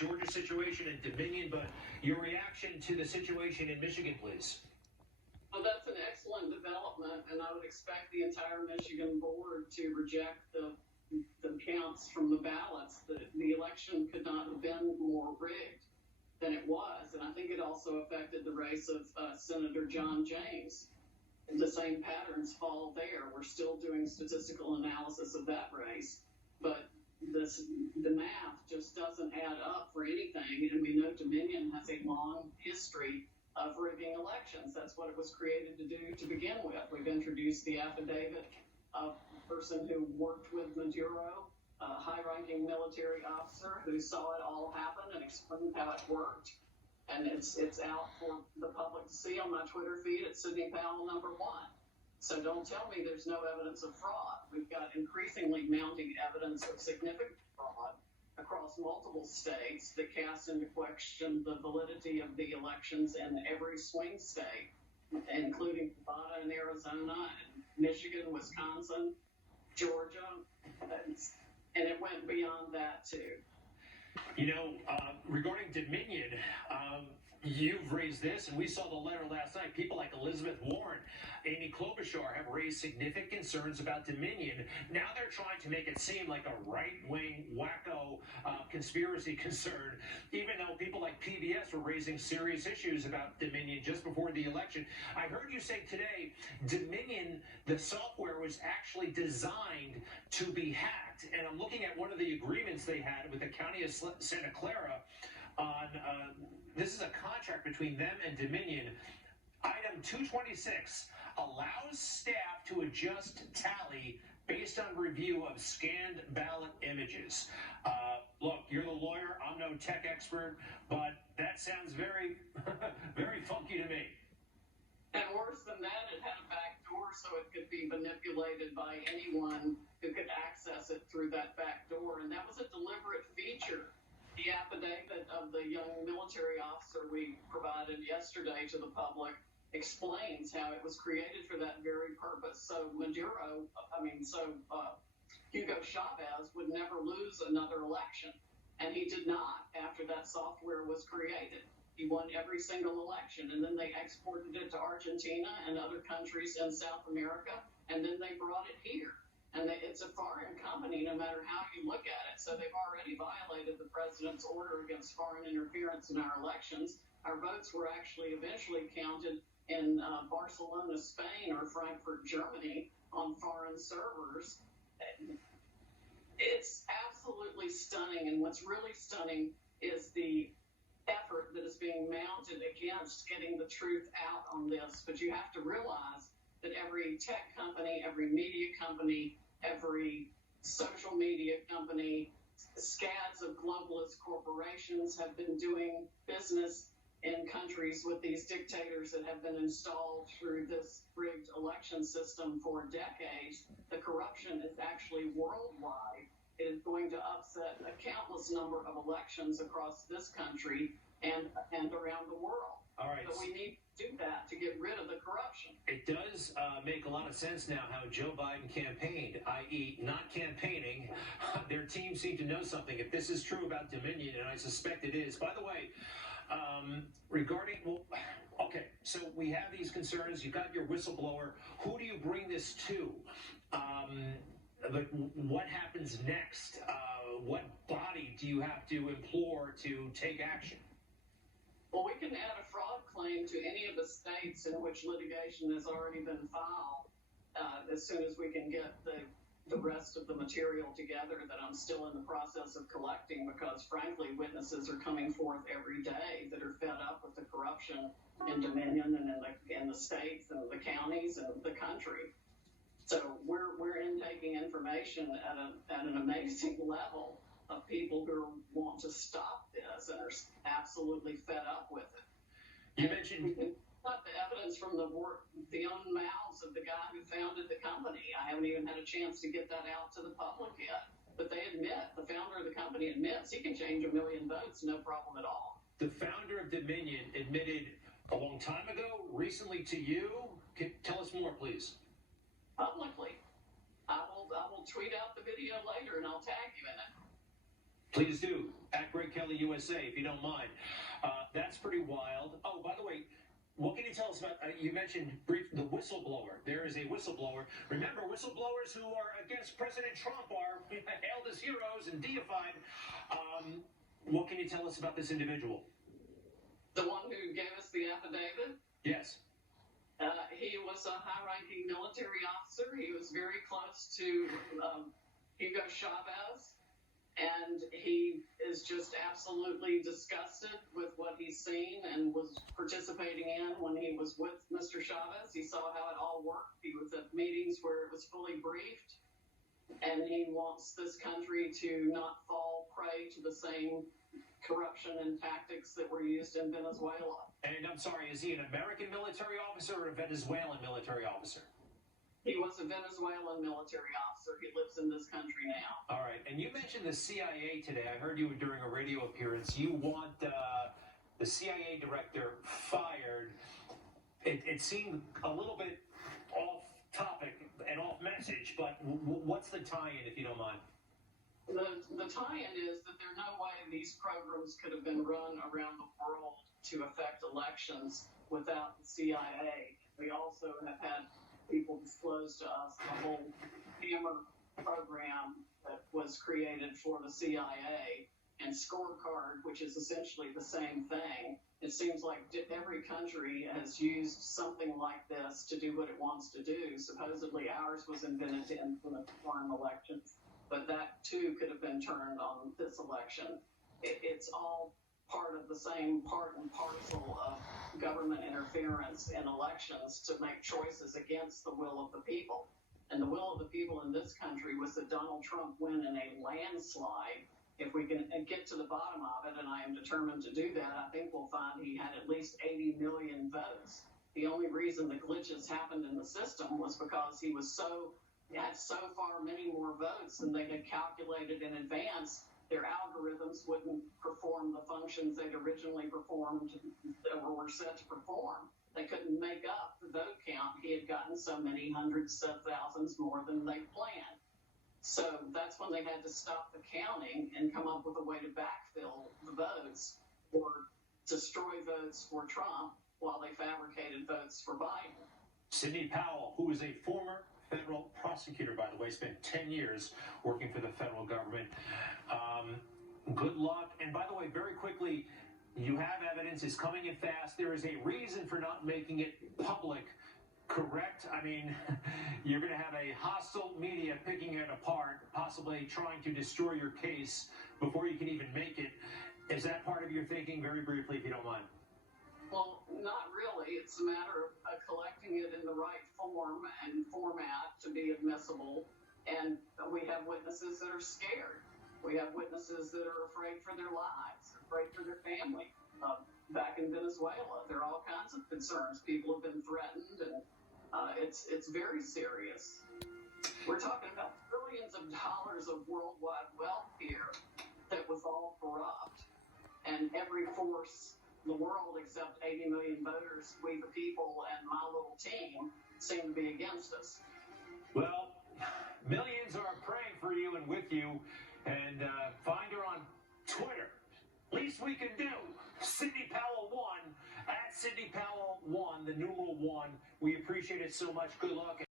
Georgia situation in Dominion, but your reaction to the situation in Michigan, please. Well, that's an excellent development, and I would expect the entire Michigan board to reject the counts from the ballots. The election could not have been more rigged than it was, and I think it also affected the race of Senator John James. The same patterns fall there. We're still doing statistical analysis of that race, but the math just doesn't add up for anything, and we know Dominion has a long history of rigging elections. That's what it was created to do to begin with. We've introduced the affidavit of a person who worked with Maduro, a high-ranking military officer who saw it all happen and explained how it worked. And it's out for the public to see on my Twitter feed at Sidney Powell #1. So don't tell me there's no evidence of fraud. We've got increasingly mounting evidence of significant fraud across multiple states that casts into question the validity of the elections in every swing state, including Nevada and Arizona, and Michigan, Wisconsin, Georgia, and it went beyond that too. You know, regarding Dominion, you've raised this, and we saw the letter last night. People like Elizabeth Warren, Amy Klobuchar have raised significant concerns about Dominion. Now they're trying to make it seem like a right-wing, wacko conspiracy concern, even though people like PBS were raising serious issues about Dominion just before the election. I heard you say today, Dominion, the software was actually designed to be hacked. And I'm looking at one of the agreements they had with the county of Santa Clara on, this is a contract between them and Dominion. Item 226 allows staff to adjust tally based on review of scanned ballot images. Look, you're the lawyer. I'm no tech expert, but that sounds very, very funky to me. And worse than that, it had a back door so it could be manipulated by anyone who could access it through that back door. And that was a deliberate feature. The affidavit of the young military officer we provided yesterday to the public explains how it was created for that very purpose. So Hugo Chavez would never lose another election. And he did not after that software was created. He won every single election, and then they exported it to Argentina and other countries in South America, and then they brought it here. And it's a foreign company no matter how you look at it. So they've already violated the president's order against foreign interference in our elections. Our votes were actually eventually counted in Barcelona, Spain, or Frankfurt, Germany, on foreign servers. It's absolutely stunning. And what's really stunning is the effort that is being mounted against getting the truth out on this. But you have to realize that every tech company, every media company, every social media company, scads of globalist corporations have been doing business in countries with these dictators that have been installed through this rigged election system for decades. The corruption is actually worldwide. It is going to upset a countless number of elections across this country and around the world. All right. So we need to do that to get rid of the corruption. It does make a lot of sense now how Joe Biden campaigned, i.e. not campaigning. Their team seemed to know something. If this is true about Dominion, and I suspect it is. By the way, okay, so we have these concerns. You've got your whistleblower. Who do you bring this to? What happens next? What body do you have to implore to take action? Well, we can add a fraud claim to any of the states in which litigation has already been filed as soon as we can get the rest of the material together that I'm still in the process of collecting, because, frankly, witnesses are coming forth every day that are fed up with the corruption in Dominion and in the states and the counties and the country. So we're intaking information at an amazing level of people who want to stop this and are absolutely fed up with it. You mentioned the evidence from the own mouths of the guy who founded the company. I haven't even had a chance to get that out to the public yet. But they admit, the founder of the company admits he can change 1 million votes, no problem at all. The founder of Dominion admitted a long time ago, recently to you. Tell us more, please. Publicly. I will tweet out the video later and I'll tag you in it. Please do. At Greg Kelly USA, if you don't mind. That's pretty wild. Oh, by the way, what can you tell us about, you mentioned the whistleblower. There is a whistleblower. Remember, whistleblowers who are against President Trump are hailed as heroes and deified. What can you tell us about this individual? The one who gave us the affidavit? Yes. He was a high-ranking military officer. He was very close to Hugo Chavez. And he is just absolutely disgusted with what he's seen and was participating in when he was with Mr. Chavez. He saw how it all worked. He was at meetings where it was fully briefed. And he wants this country to not fall prey to the same corruption and tactics that were used in Venezuela. And I'm sorry, is he an American military officer or a Venezuelan military officer? He was a Venezuelan military officer. He lives in this country now. All right. And you mentioned the CIA today. I heard you during a radio appearance. You want the CIA director fired. It seemed a little bit off topic and off message, but what's the tie-in, if you don't mind? The tie-in is that there's no way these programs could have been run around the world to affect elections without the CIA. We also have had people disclose to us the whole Hammer program that was created for the CIA and Scorecard, which is essentially the same thing. It seems like every country has used something like this to do what it wants to do. Supposedly ours was invented to influence foreign elections, but that too could have been turned on this election. It's all part of the same part and parcel of government interference in elections to make choices against the will of the people. And the will of the people in this country was that Donald Trump win in a landslide. If we can get to the bottom of it, and I am determined to do that, I think we'll find he had at least 80 million votes. The only reason the glitches happened in the system was because he had so far many more votes than they had calculated in advance. Their algorithms wouldn't perform the functions they'd originally performed or were set to perform. They couldn't make up the vote count. He had gotten so many hundreds of thousands more than they planned. So that's when they had to stop the counting and come up with a way to backfill the votes or destroy votes for Trump while they fabricated votes for Biden. Sidney Powell, who is a former federal prosecutor, by the way, spent 10 years working for the federal government. Good luck. And by the way, very quickly, you have evidence. It's coming in fast. There is a reason for not making it public, correct? I mean, you're going to have a hostile media picking it apart, possibly trying to destroy your case before you can even make it. Is that part of your thinking? Very briefly, if you don't mind. Well, not really. It's a matter of collecting it in the right form and format to be admissible. And we have witnesses that are scared. We have witnesses that are afraid for their lives, afraid for their family. Back in Venezuela, there are all kinds of concerns. People have been threatened, and it's very serious. We're talking about trillions of dollars of worldwide wealth here that was all corrupt. And every force in the world except 80 million voters, we the people, and my little team seem to be against us. Well, millions are praying for you and with you. And find her on Twitter. Least we can do. Sidney Powell 1 at Sidney Powell 1, the numeral 1. We appreciate it so much. Good luck.